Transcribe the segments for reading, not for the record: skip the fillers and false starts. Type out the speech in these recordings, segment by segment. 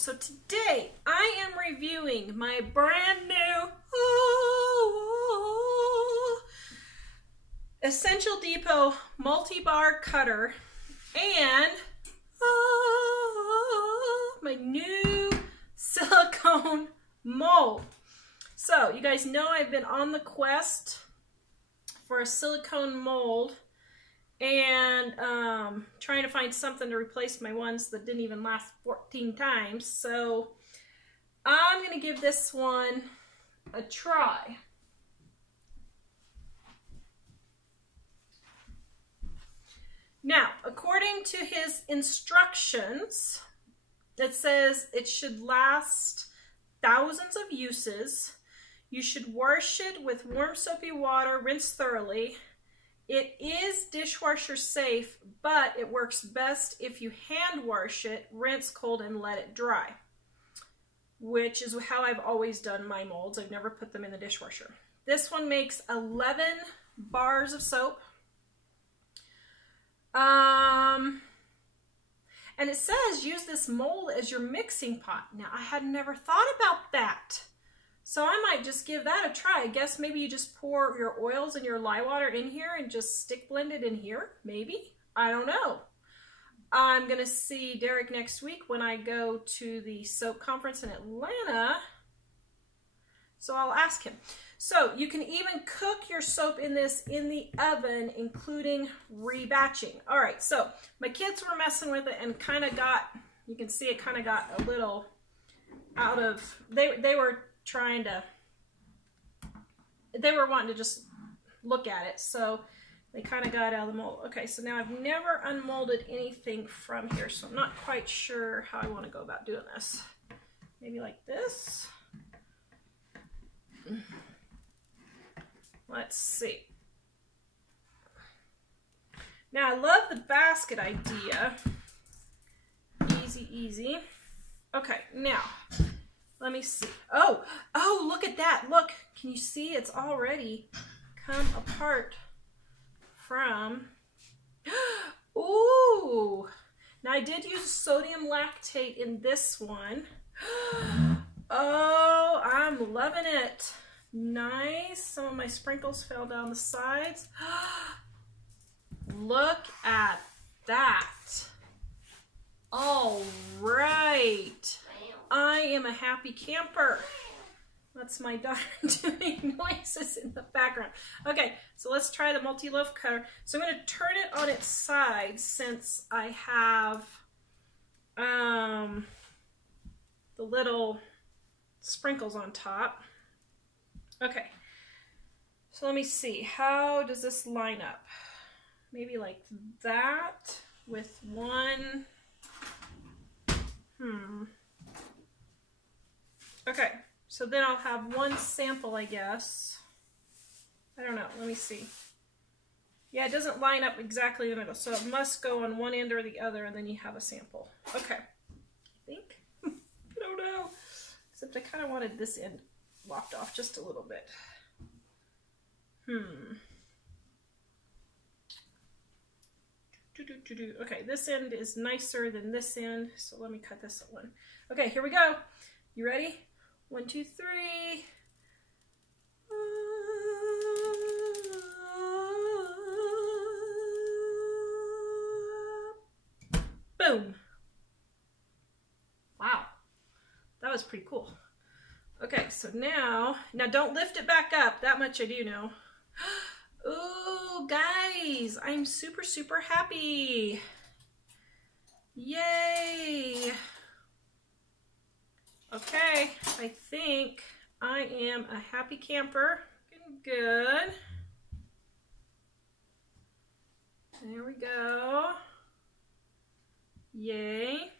So today I am reviewing my brand new Essential Depot multi-bar cutter and my new silicone mold. So you guys know I've been on the quest for a silicone mold and trying to find something to replace my ones that didn't even last 14 times. So I'm going to give this one a try. Now, according to his instructions, it says it should last thousands of uses. You should wash it with warm soapy water, rinse thoroughly. It is dishwasher safe, but it works best if you hand wash it, rinse cold, and let it dry, which is how I've always done my molds. I've never put them in the dishwasher. This one makes 11 bars of soap. And it says use this mold as your mixing pot. Now, I had never thought about that. So I might just give that a try. I guess maybe you just pour your oils and your lye water in here and just stick blend it in here. Maybe. I don't know. I'm going to see Derek next week when I go to the soap conference in Atlanta. So I'll ask him. So you can even cook your soap in this in the oven, including rebatching. All right, so my kids were messing with it and kind of got, you can see it kind of got a little out of, they were trying to, they were wanting to just look at it. So they kind of got out of the mold. Okay, so now I've never unmolded anything from here, so I'm not quite sure how I want to go about doing this. Maybe like this. Let's see. Now I love the basket idea. Easy, easy. Okay, now let me see. Oh, look at that. Look, can you see it's already come apart from, ooh. Now I did use sodium lactate in this one. Oh, I'm loving it. Nice. Some of my sprinkles fell down the sides. Look at that. All right. I am a happy camper. That's my daughter doing noises in the background. Okay, so let's try the multi-loaf cutter. So I'm going to turn it on its side since I have the little sprinkles on top. Okay, so let me see. How does this line up? Maybe like that with one. Okay, so then I'll have one sample, I guess. I don't know. Let me see. Yeah, it doesn't line up exactly in the middle, so it must go on one end or the other, and then you have a sample. Okay, I think. I don't know. Except I kind of wanted this end lopped off just a little bit. Okay, this end is nicer than this end, so let me cut this one. Okay, here we go. You ready? 1, 2, 3. Boom. Wow, that was pretty cool. Okay, so now don't lift it back up. That much I do know. Ooh, guys, I'm super, super happy. Yay. Okay, I think I am a happy camper. Good. There we go. Yay.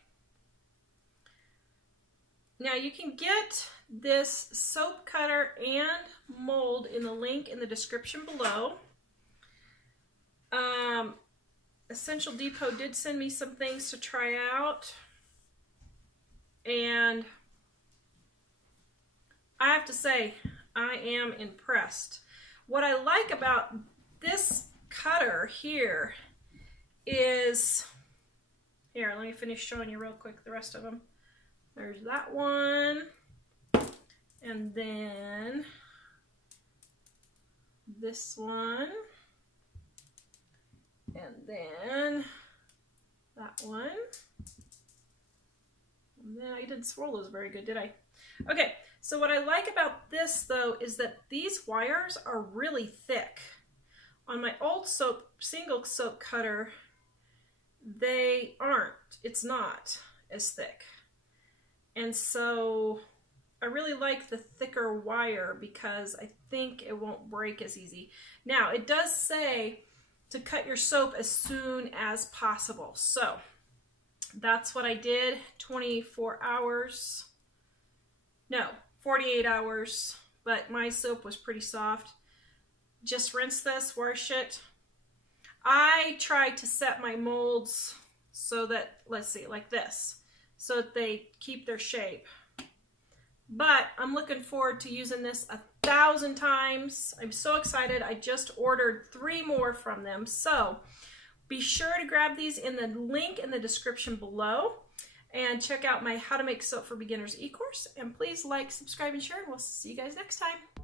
Now you can get this soap cutter and mold in the link in the description below. Essential Depot did send me some things to try out, and I have to say I am impressed. What I like about this cutter here is, here, let me finish showing you real quick the rest of them. There's that one. And then this one. And then that one. And then I didn't swirl those very good, did I? Okay, so what I like about this though is that these wires are really thick. On my old single soap cutter, they aren't. It's not as thick. And so I really like the thicker wire because I think it won't break as easy. Now, it does say to cut your soap as soon as possible. So that's what I did. 24 hours. No, 48 hours. But my soap was pretty soft. Just rinse this, wash it. I tried to set my molds so that, let's see, like this, so that they keep their shape. But I'm looking forward to using this 1,000 times. I'm so excited. I just ordered 3 more from them. So be sure to grab these in the link in the description below and check out my How to Make Soap for Beginners e-course. And please like, subscribe, and share. And we'll see you guys next time.